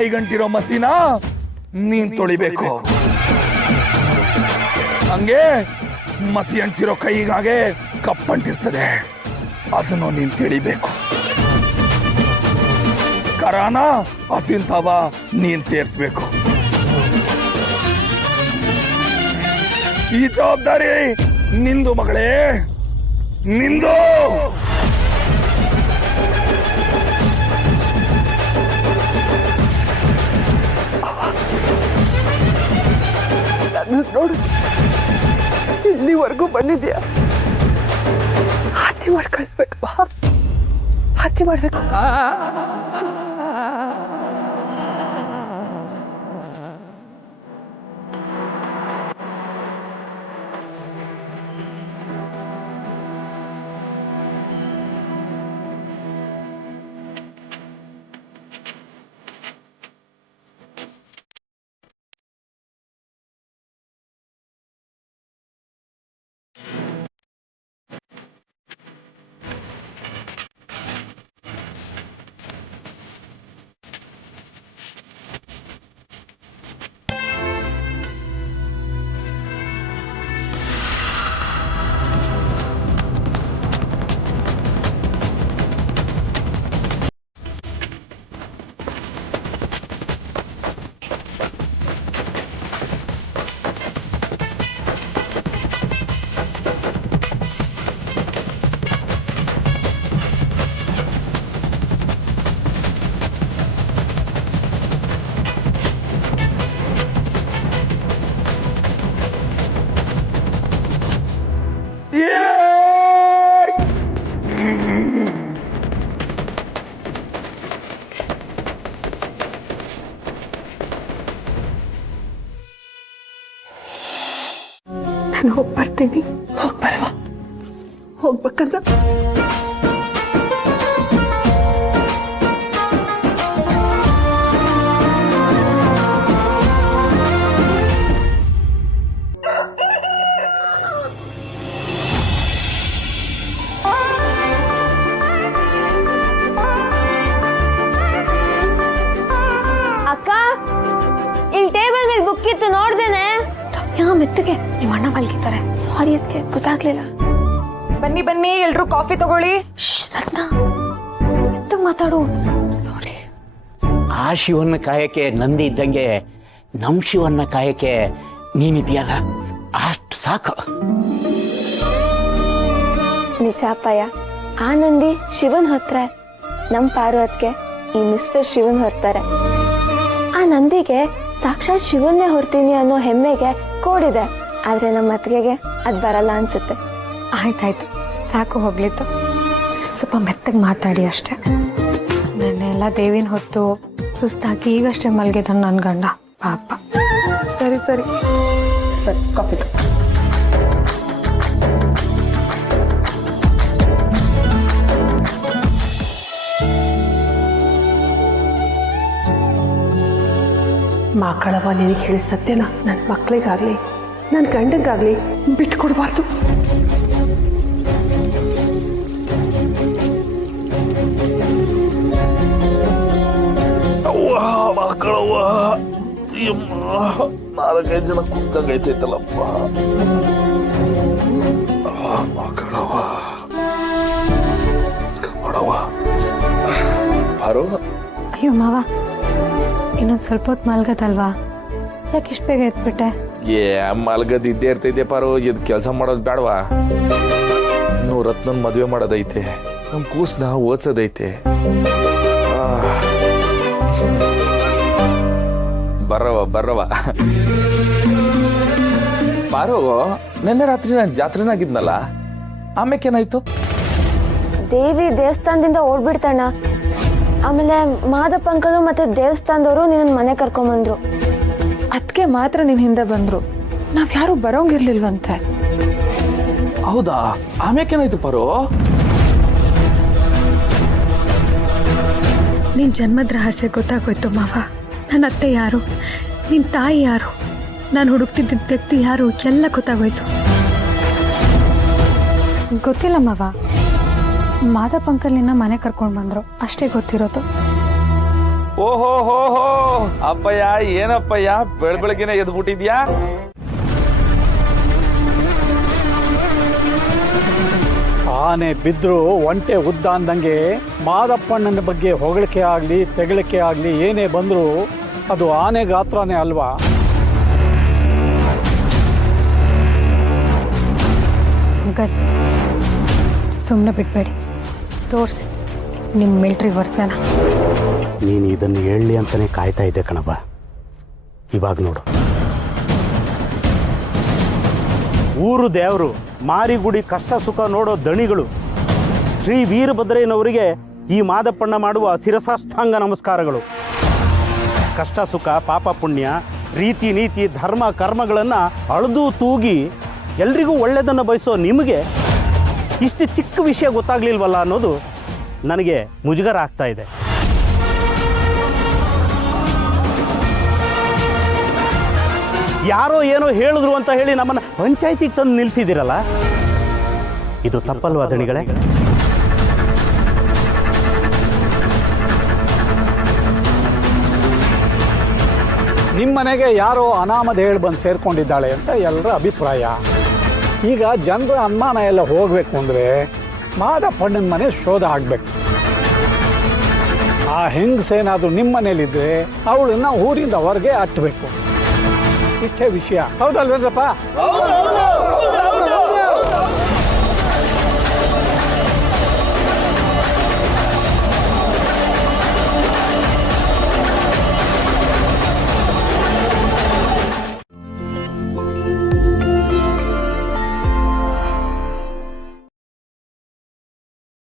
ಕಾಯಿಗಂಟಿರೋ ಮಸಿನ ನೀನ್ ತೊಳಿಬೇಕು. ಹಂಗೆ ಮಸಿ ಅಂಟಿರೋ ಕೈಗಾಗೆ ಕಪ್ಪಂಟಿರ್ತದೆ, ಅದನ್ನು ನೀನ್ ತಿಳಿಬೇಕು. ಕರಾನ ಅತಿಂತವ ನೀನ್ ಸೇರ್ಸ್ಬೇಕು. ಈ ಜವಾಬ್ದಾರಿ ನಿಂದು ಮಗಳೇ, ನಿಂದು. ನೋಡು, ಇಲ್ಲಿವರೆಗೂ ಬಂದಿದ್ಯಾ, ಹಾತಿ ಮಾಡಿ ಕಳಿಸ್ಬೇಕಪ್ಪ, ಹಾತಿ ಮಾಡ್ಬೇಕು. ನಾನು ಹೋಗ್ಬರ್ತೀನಿ. ಹೋಗ್ಬಲ್ವಾ? ಹೋಗ್ಬೇಕಂತ ಅಕ್ಕ, ಇಲ್ಲಿ ಟೇಬಲ್ ಮೇಲೆ ಬುಕ್ ಇತ್ತು, ನೋಡ್ದೇನೆ. ಮೆತ್ತಗೆ ನಿಮ್ಮ ಅಣ್ಣ ಮಲ್ಗಿದ್ದಾರೆ. ಸಾರಿ, ಅದಕ್ಕೆ ಗೊತ್ತಾಗ್ಲಿಲ್ಲ. ಬನ್ನಿ ಬನ್ನಿ, ಎಲ್ರು ಕಾಫಿ ತಗೊಳ್ಳಿ. ರತ್ನ, ಮೆತ್ತಗೆ ಮಾತಾಡು. ಸಾರಿ. ಆ ಶಿವನ್ನ ಕಾಯಕ್ಕೆ ನಂದಿ ಇದ್ದಂಗೆ ನಮ್ ಶಿವನ್ನ ಕಾಯಕ್ಕೆ ನೀನಿದೆಯಲ್ಲ, ಅಷ್ಟು ಸಾಕು. ನಿಜ ಅಪ್ಪಯ್ಯ, ಆ ನಂದಿ ಶಿವನ್ ಹೊತ್ರೆ, ನಮ್ ಪಾರ್ವತ್ಗೆ ಈ ಮಿಸ್ಟರ್ ಶಿವನ್ ಹೊರ್ತಾರೆ. ಆ ನಂದಿಗೆ ಸಾಕ್ಷಾತ್ ಶಿವನ್ನೇ ಹೊರ್ತೀನಿ ಅನ್ನೋ ಹೆಮ್ಮೆಗೆ ಕೋಡಿದೆ, ಆದ್ರೆ ನಮ್ಮ ಅತ್ತಿಗೆಗೆ ಅದ್ ಬರಲ್ಲ ಅನ್ಸುತ್ತೆ. ಆಯ್ತಾಯ್ತು, ಸಾಕು ಹೋಗ್ಲಿತ್ತು. ಸ್ವಲ್ಪ ಮೆತ್ತಗೆ ಮಾತಾಡಿ ಅಷ್ಟೇ. ನೆನ್ನೆಲ್ಲ ದೇವಿನ ಹೊತ್ತು ಸುಸ್ತಾಗಿ ಈಗಷ್ಟೇ ಮಲ್ಗಿದ ನನ್ನ ಗಂಡ, ಪಾಪ. ಸರಿ ಸರಿ ಸರಿ, ಕಾಫಿ ಮಕ್ಕಳವ ನಿನಗೆ ಹೇಳಿ ಸತ್ಯನ ನನ್ನ ಮಕ್ಕಳಿಗಾಗ್ಲಿ ನನ್ನ ಗಂಡಂಗಾಗ್ಲಿ ಬಿಟ್ಕೊಡ್ಬಾರ್ದು. ಮಕ್ಕಳವ್ವ, 4-5 ಜನ ಕೂತಂಗೈತೈತಲ್ಲಪ್ಪ. ಮಕ್ಕಳವ್ವ, ಪಾರು. ಅಯ್ಯೋ ಮಾವ, ಇನ್ನೊಂದು ಸ್ವಲ್ಪ ಹೊತ್ತು ಮಲ್ಗದಲ್ವಾ? ಯಾಕೆ ಇಷ್ಟು ಬೇಗ ಎದ್ಬಿಟ್ಟೆ? ಮಲ್ಗದ್ ಇದ್ದೇ ಇರ್ತೈತೆ ಪಾರು, ಇದು ಕೆಲಸ ಮಾಡೋದು ಬೇಡವಾ? ಇನ್ನು ರತ್ನನ್ ಮದುವೆ ಮಾಡೋದೈತೆ, ನಮ್ ಕೂಸ್ನ ಓದ್ಸೋದೈತೆ. ಬರ್ರವ ಪಾರು, ನಿನ್ನೆ ರಾತ್ರಿ ನಾನು ಜಾತ್ರೆನಾಗಿದ್ನಲ್ಲ, ಆಮೇಕೇನಾಯ್ತು? ದೇವಿ ದೇವಸ್ಥಾನದಿಂದ ಓಡ್ಬಿಡ್ತಣ್ಣ. ಆಮೇಲೆ ಮಾದಪ್ಪ ಅಂಕಲು ಮತ್ತೆ ದೇವಸ್ಥಾನದವರು ನಿನ್ನ ಮನೆ ಕರ್ಕೊಂಬಂದ್ರು. ಅದಕ್ಕೆ ಮಾತ್ರ ನಿನ್ ಹಿಂದೆ ಬಂದ್ರು, ನಾವ್ ಯಾರು ಬರೋಂಗಿರ್ಲಿಲ್ವಂತೆ. ಹೌದಾ? ಆಮೇಕೇನಾಯ್ತು ಪಾರು? ನಿನ್ ಜನ್ಮದ ರಹಸ್ಯ ಗೊತ್ತಾಗೋಯ್ತು ಮಾವ. ನನ್ನ ಅತ್ತೆ ಯಾರು, ನಿನ್ ತಾಯಿ ಯಾರು, ನಾನು ಹುಡುಕ್ತಿದ್ದ ವ್ಯಕ್ತಿ ಯಾರು, ಎಲ್ಲ ಗೊತ್ತಾಗೋಯ್ತು. ಗೊತ್ತಿಲ್ಲ ಮಾವ, ಮಾದಪ್ಪ ಅಂಕಲ್ ನಿನ್ನ ಮನೆ ಕರ್ಕೊಂಡು ಬಂದ್ರು, ಅಷ್ಟೇ ಗೊತ್ತಿರೋದು. ಓಹೋ ಹೋ ಹೋ ಅಪ್ಪಯ್ಯ, ಏನಪ್ಪಯ್ಯ ಬೆಳಬೆಳಗ್ಗೆನೆ ಎದ್ಬಿಟ್ಟಿದ್ಯಾ? ಆನೆ ಬಿದ್ರು ಒಂಟೆ ಉದ್ದ ಅಂದಂಗೆ ಮಾದಪ್ಪಣ್ಣನ ಬಗ್ಗೆ ಹೊಗಳಿಕೆ ಆಗ್ಲಿ ತೆಗಳಿಕೆ ಆಗ್ಲಿ ಏನೇ ಬಂದ್ರು ಅದು ಆನೆ ಗಾತ್ರನೇ ಅಲ್ವಾ? ಅಂಕಲ್ ಸುಮ್ಮನೆ ಬಿಟ್ಬೇಡಿ, ತೋರಿಸಿ ನಿಮ್ಮ ಮಿಲ್ಟ್ರಿ ವರ್ಷನ. ನೀನು ಇದನ್ನು ಹೇಳಲಿ ಅಂತಾನೆ ಕಾಯ್ತಾ ಇದ್ದೆ ಕಣಪ್ಪ. ಇವಾಗ ನೋಡು, ಊರು ದೇವರು, ಮಾರಿಗುಡಿ ಕಷ್ಟ ಸುಖ ನೋಡೋ ದಣಿಗಳು ಶ್ರೀ ವೀರಭದ್ರಯ್ಯನವರಿಗೆ ಈ ಮಾದಪ್ಪಣ್ಣ ಮಾಡುವ ಶಿರಸಾಷ್ಟಾಂಗ ನಮಸ್ಕಾರಗಳು. ಕಷ್ಟ ಸುಖ ಪಾಪ ಪುಣ್ಯ ರೀತಿ ನೀತಿ ಧರ್ಮ ಕರ್ಮಗಳನ್ನು ಅಳೆದು ತೂಗಿ ಎಲ್ರಿಗೂ ಒಳ್ಳೆಯದನ್ನು ಬಯಸೋ ನಿಮಗೆ ಇಷ್ಟು ಚಿಕ್ಕ ವಿಷಯ ಗೊತ್ತಾಗ್ಲಿಲ್ವಲ್ಲ ಅನ್ನೋದು ನನಗೆ ಮುಜುಗರ ಆಗ್ತಾ ಇದೆ. ಯಾರೋ ಏನೋ ಹೇಳಿದ್ರು ಅಂತ ಹೇಳಿ ನಮ್ಮನ್ನ ಪಂಚಾಯತಿಗೆ ತಂದು ನಿಲ್ಸಿದಿರಲ್ಲ, ಇದು ತಪ್ಪಲ್ವಾ ದಣಿಗಳೇ? ನಿಮ್ಮನೆಗೆ ಯಾರೋ ಅನಾಮದ ಹೇಳಿ ಬಂದು ಸೇರ್ಕೊಂಡಿದ್ದಾಳೆ ಅಂತ ಎಲ್ಲರ ಅಭಿಪ್ರಾಯ. ಈಗ ಜನರ ಅನುಮಾನ ಎಲ್ಲ ಹೋಗ್ಬೇಕು ಅಂದ್ರೆ ಮಾದಪ್ಪಣ್ಣನ ಮನೆ ಶೋಧ ಆಗ್ಬೇಕು. ಆ ಹೆಂಗಸೇನಾದ್ರೂ ನಿಮ್ಮ ಮನೇಲಿದ್ರೆ ಅವಳನ್ನ ಊರಿಂದ ಹೊರಗೆ ಹಟ್ಟಬೇಕು. ಇಷ್ಟೇ ವಿಷಯ, ಹೌದಲ್ವೇಂದ್ರಪ್ಪ?